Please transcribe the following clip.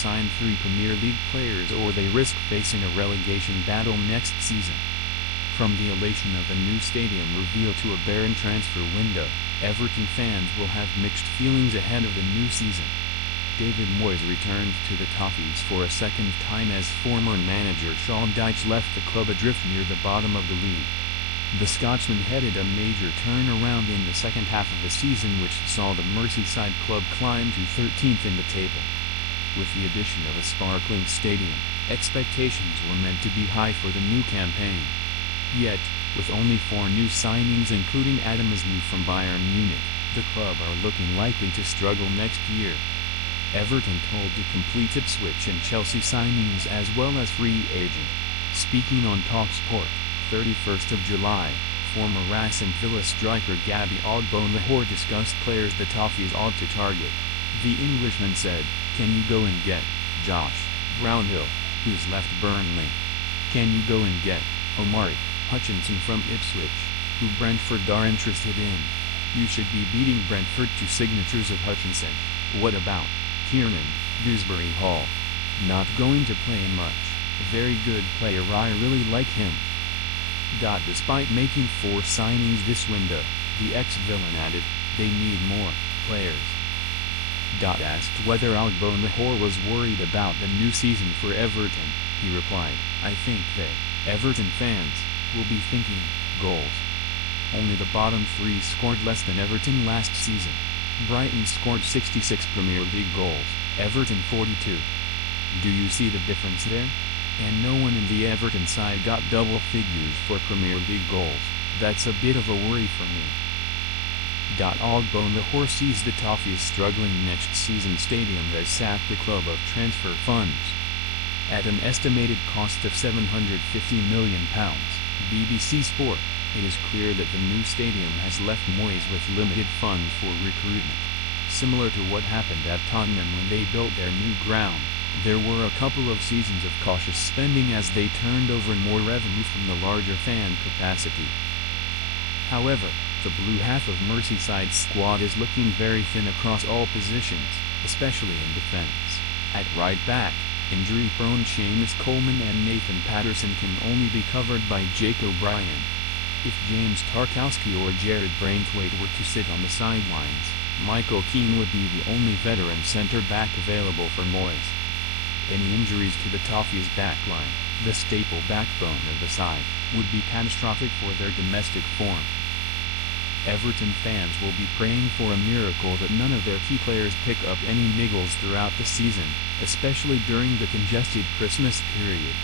sign 3 Premier League players or they risk facing a relegation battle next season. From the elation of a new stadium reveal to a barren transfer window, Everton fans will have mixed feelings ahead of the new season. David Moyes returned to the Toffees for a second time as former manager Sean Dyche left the club adrift near the bottom of the league. The Scotsman headed a major turnaround in the second half of the season which saw the Merseyside club climb to 13th in the table. With the addition of a sparkling stadium, expectations were meant to be high for the new campaign. Yet, with only 4 new signings including Adam Aznou from Bayern Munich, the club are looking likely to struggle next year. Everton told to complete Ipswich and Chelsea signings as well as free agent. Speaking on TalkSport, 31st of July, former Aston Villa striker Gabby Ogbonlahor discussed players the Toffees ought to target. The Englishman said, "Can you go and get Josh Brownhill, who's left Burnley? Can you go and get Omari Hutchinson from Ipswich, who Brentford are interested in? You should be beating Brentford to signatures of Hutchinson. What about Kieran Dewsbury Hall? Not going to play much. Very good player, I really like him." Despite making 4 signings this window, the ex-villain added, "They need more players." Asked whether Ogbonlahor was worried about the new season for Everton, he replied, "I think they, Everton fans, will be thinking, goals. Only the bottom 3 scored less than Everton last season. Brighton scored 66 Premier League goals, Everton 42. Do you see the difference there? And no one in the Everton side got double figures for Premier League goals. That's a bit of a worry for me." Ogbonlahor sees the Toffees struggling next season's stadium has sapped the club of transfer funds. At an estimated cost of £750 million, BBC Sport, it is clear that the new stadium has left Moyes with limited funds for recruitment. Similar to what happened at Tottenham when they built their new ground, there were a couple of seasons of cautious spending as they turned over more revenue from the larger fan capacity. However, the blue half of Merseyside's squad is looking very thin across all positions, especially in defence. At right back, injury-prone Seamus Coleman and Nathan Patterson can only be covered by Jake O'Brien. If James Tarkowski or Jared Braithwaite were to sit on the sidelines, Michael Keane would be the only veteran centre-back available for Moyes. Any injuries to the Toffees' backline, the staple backbone of the side, would be catastrophic for their domestic form. Everton fans will be praying for a miracle that none of their key players pick up any niggles throughout the season, especially during the congested Christmas period.